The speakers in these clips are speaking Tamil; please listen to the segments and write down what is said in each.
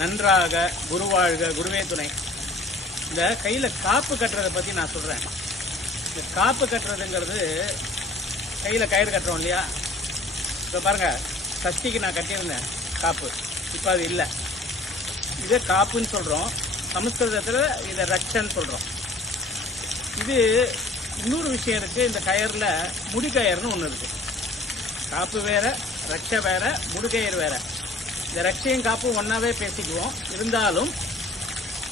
நன்றாக குருவாழ்க குருவே துணை. இந்த கையில் காப்பு கட்டுறதை பற்றி நான் சொல்கிறேன். இந்த காப்பு கட்டுறதுங்கிறது கையில் கயிறு கட்டுறோம் இல்லையா? இப்போ பாருங்கள், சஷ்டிக்கு நான் கட்டியிருந்தேன் காப்பு, இப்போ அது இல்லை. இதை காப்புன்னு சொல்கிறோம், சமஸ்கிருதத்தில் இதை ரக்ஷன்னு சொல்கிறோம். இது இன்னொரு விஷயம் இருக்குது, இந்த கயரில் முடிக்கயர்னு ஒன்று இருக்குது. காப்பு வேறு, ரக்ஷ வேறு, முடிக்கயிறு வேறு. இந்த ரக்ஷையும் காப்பும் ஒன்றாவே பேசிக்குவோம். இருந்தாலும்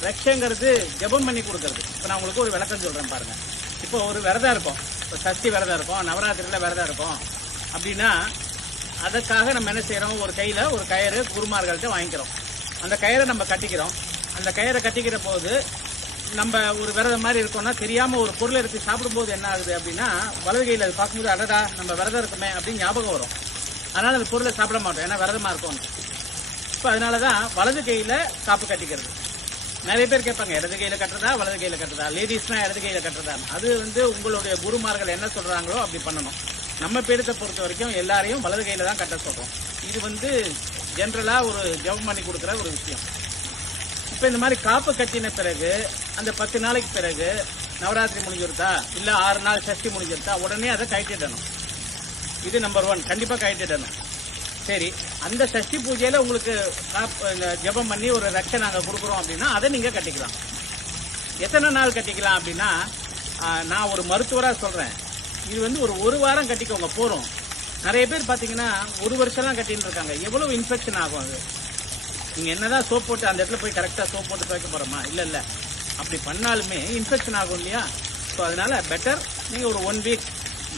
ரக்ஷங்கிறது ஜபம் பண்ணி கொடுக்கறது. இப்போ நான் உங்களுக்கு ஒரு விளக்கம் சொல்கிறேன் பாருங்கள். இப்போ ஒரு விரதம் இருக்கும், இப்போ சஷ்டி விரதம் இருக்கும், நவராத்திரியில் விரதம் இருக்கும் அப்படின்னா அதுக்காக நம்ம என்ன செய்கிறோம், ஒரு கையில் ஒரு கயிறு குருமார்கள்ட்ட வாங்கிக்கிறோம். அந்த கயிறை நம்ம கட்டிக்கிறோம். அந்த கயிறை கட்டிக்கிற போது நம்ம ஒரு விரதம் மாதிரி இருக்கோம்னா தெரியாமல் ஒரு பொருளை எடுத்து சாப்பிடும்போது என்ன ஆகுது அப்படின்னா, வலது கையில் அது பார்க்கும்போது அடடா நம்ம விரதம் இருக்குமே அப்படின்னு ஞாபகம் வரும். அதனால் அந்த பொருளை சாப்பிட மாட்டோம், ஏன்னா விரதமாக இருக்கும். இப்போ அதனால தான் வலது கையில் காப்பு கட்டிக்கிறது. நிறைய பேர் கேட்பாங்க, இடது கையில் கட்டுறதா வலது கையில் கட்டுறதா, லேடிஸ்னால் இடது கையில் கட்டுறதா. அது உங்களுடைய குருமார்கள் என்ன சொல்கிறாங்களோ அப்படி பண்ணணும். நம்ம பீடத்தை பொறுத்த வரைக்கும் எல்லாரையும் வலது கையில் தான் கட்ட சொல்கிறோம். இது ஜென்ரலாக ஒரு ஜபம் பண்ணி கொடுக்குற ஒரு விஷயம். இப்போ இந்த மாதிரி காப்பு கட்டின பிறகு அந்த 10 நாளைக்கு பிறகு நவராத்திரி முடிஞ்சிருத்தா, இல்லை 6 நாள் சஷ்டி முடிஞ்சிருத்தா, உடனே அதை கட்டிடணும். இது நம்பர் 1, கண்டிப்பாக கட்டிடணும். சரி, அந்த சஷ்டி பூஜையில் உங்களுக்கு ஜபம் பண்ணி ஒரு ரக்ஷை நாங்கள் கொடுக்குறோம் அப்படின்னா அதை நீங்கள் கட்டிக்கலாம். எத்தனை நாள் கட்டிக்கலாம் அப்படின்னா, நான் ஒரு மருத்துவராக சொல்கிறேன், இது ஒரு வாரம் கட்டிக்கோங்க போகிறோம். நிறைய பேர் பார்த்தீங்கன்னா 1 வருஷம்லாம் கட்டின்னு இருக்காங்க. எவ்வளோ இன்ஃபெக்ஷன் ஆகும் அது. நீங்கள் என்ன தான் சோப் போட்டு அந்த இடத்துல போய் கரெக்டாக சோப் போட்டு துவைக்க போகிறோமா? இல்லை, அப்படி பண்ணாலுமே இன்ஃபெக்ஷன் ஆகும் இல்லையா? ஸோ அதனால் பெட்டர் நீங்கள் ஒரு 1 வீக்,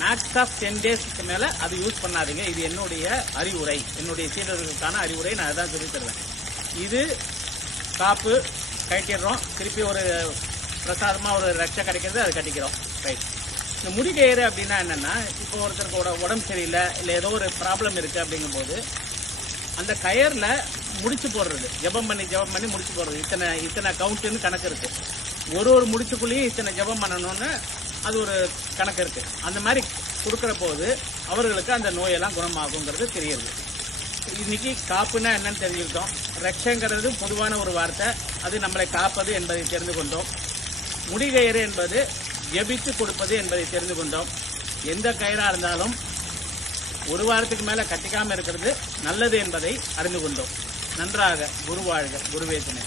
மேக்ஸ் ஆஃப் 10 டேஸ்க்கு மேலே அது யூஸ் பண்ணாதீங்க. இது என்னுடைய அறிவுரை, என்னுடைய சீடர்களுக்கான அறிவுரை. நான் அதான் சொல்லி தருவேன். இது காப்பு கட்டிடுறோம், திருப்பி ஒரு பிரசாதமாக ஒரு ரக்ஷை கிடைக்கிறது, அது கட்டிக்கிறோம். ரைட். இந்த முடிக்கயிறு அப்படின்னா என்னென்னா, இப்போ ஒருத்தருக்கு உடம்பு சரியில்லை, இல்லை ஏதோ ஒரு ப்ராப்ளம் இருக்குது அப்படிங்கும்போது அந்த கயரில் முடிச்சு போடுறது, ஜபம் பண்ணி முடிச்சு போடுறது. இத்தனை கவுண்ட்டுன்னு கணக்கு இருக்குது. ஒரு முடிச்சுக்குள்ளேயும் இத்தனை ஜபம் பண்ணணும்னு அது ஒரு கணக்கு இருக்குது. அந்த மாதிரி கொடுக்குற போது அவர்களுக்கு அந்த நோயெல்லாம் குணமாகுங்கிறது தெரியுது. இன்னைக்கு காப்புன்னா என்னன்னு தெரிஞ்சுக்கிட்டோம். ரக்ஷங்கிறது பொதுவான ஒரு வார்த்தை, அது நம்மளை காப்பது என்பதை தெரிந்து கொண்டோம். முடிகயிறு என்பது ஜபித்து கொடுப்பது என்பதை தெரிந்து கொண்டோம். எந்த கயிறாக இருந்தாலும் 1 வாரத்துக்கு மேலே கட்டிக்காமல் இருக்கிறது நல்லது என்பதை அறிந்து கொண்டோம். நன்றாக குருவாழ்க குருவே துணை.